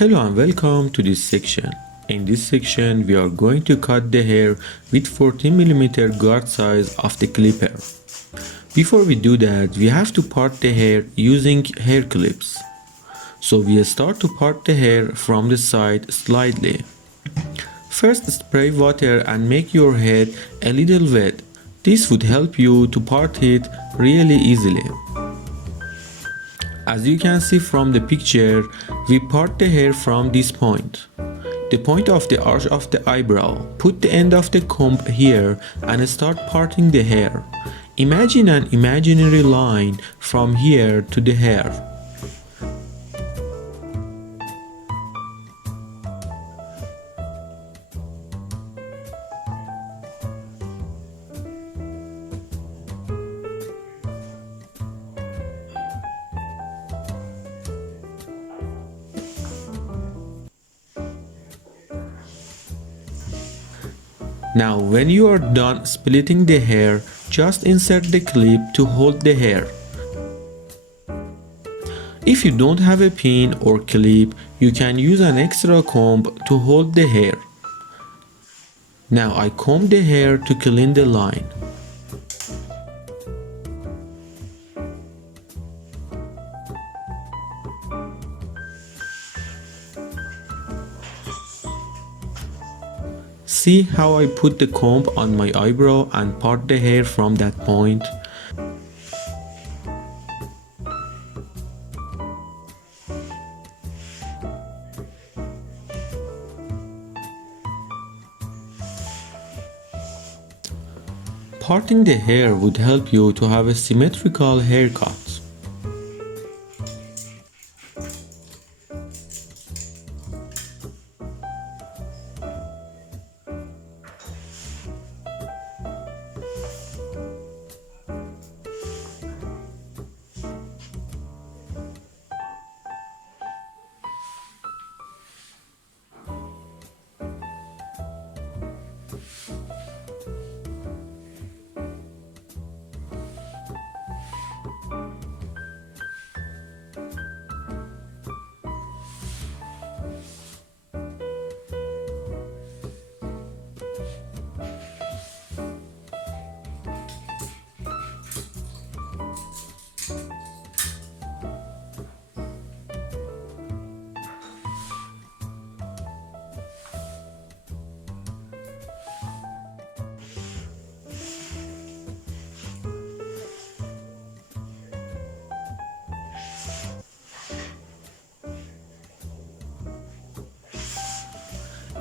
Hello and welcome to this section. In this section we are going to cut the hair with 14mm guard size of the clipper. Before we do that, we have to part the hair using hair clips. So we start to part the hair from the side slightly. First spray water and make your head a little wet. This would help you to part it really easily. As you can see from the picture, we part the hair from this point. The point of the arch of the eyebrow. Put the end of the comb here and start parting the hair. Imagine an imaginary line from here to the hair. Now when you are done splitting the hair, just insert the clip to hold the hair. If you don't have a pin or clip, you can use an extra comb to hold the hair. Now I comb the hair to clean the line. See how I put the comb on my eyebrow and part the hair from that point? Parting the hair would help you to have a symmetrical haircut.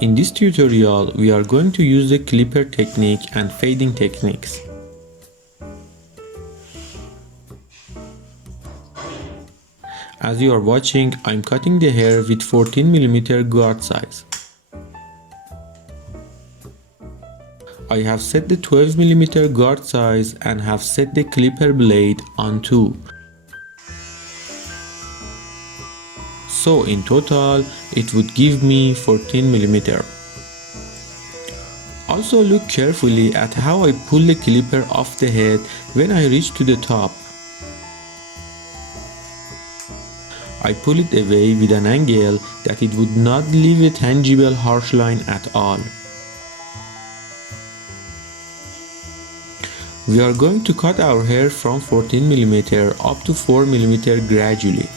In this tutorial, we are going to use the clipper technique and fading techniques. As you are watching, I'm cutting the hair with 14mm guard size. I have set the 12mm guard size and have set the clipper blade on 2. So in total, it would give me 14mm. Also look carefully at how I pull the clipper off the head when I reach to the top. I pull it away with an angle that it would not leave a tangible harsh line at all. We are going to cut our hair from 14mm up to 4mm gradually.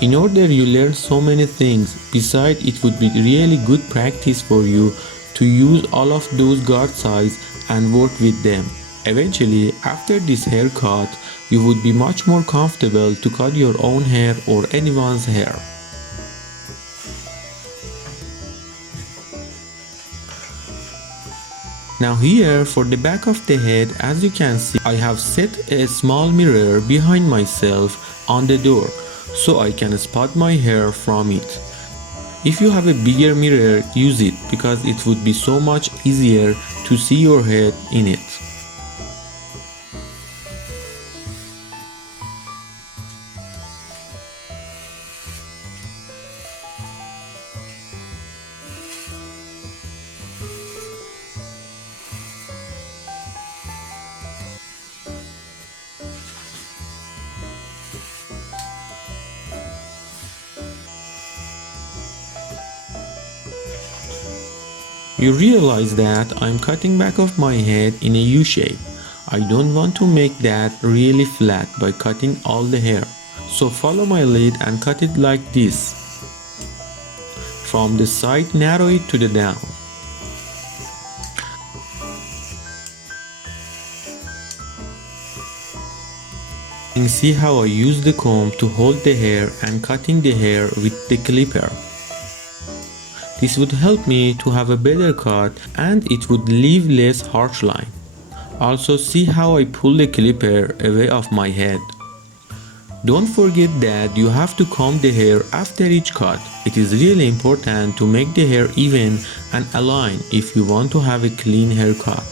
In order you learn so many things, besides it would be really good practice for you to use all of those guard size and work with them. Eventually, after this haircut, you would be much more comfortable to cut your own hair or anyone's hair. Now here for the back of the head, as you can see, I have set a small mirror behind myself on the door, so I can spot my hair from it. If you have a bigger mirror, use it because it would be so much easier to see your head in it. You realize that I'm cutting back of my head in a U shape. I don't want to make that really flat by cutting all the hair. So follow my lead and cut it like this. From the side, narrow it to the down. And see how I use the comb to hold the hair and cutting the hair with the clipper. This would help me to have a better cut and it would leave less harsh line. Also see how I pull the clipper away of my head. Don't forget that you have to comb the hair after each cut. It is really important to make the hair even and aligned if you want to have a clean haircut.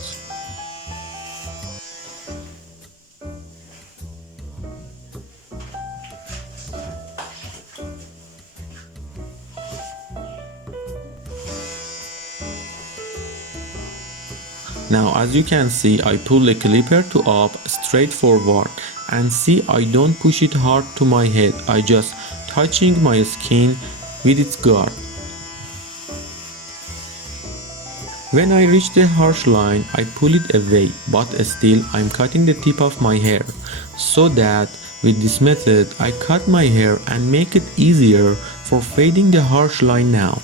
Now as you can see, I pull the clipper to up straight forward and see I don't push it hard to my head, I just touching my skin with its guard. When I reach the harsh line, I pull it away, but still I'm cutting the tip of my hair, so that with this method I cut my hair and make it easier for fading the harsh line now.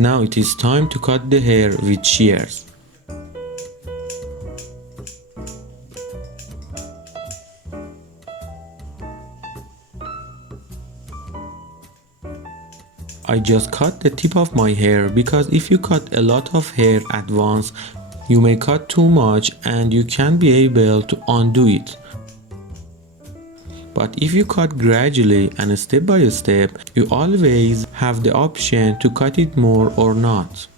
Now it is time to cut the hair with shears. I just cut the tip of my hair because if you cut a lot of hair at once, you may cut too much and you can't be able to undo it. But if you cut gradually and step by step, you always have the option to cut it more or not.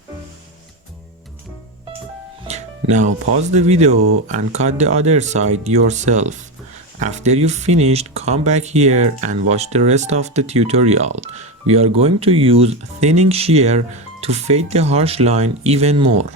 Now pause the video and cut the other side yourself. After you finished, come back here and watch the rest of the tutorial. We are going to use thinning shear to fade the harsh line even more.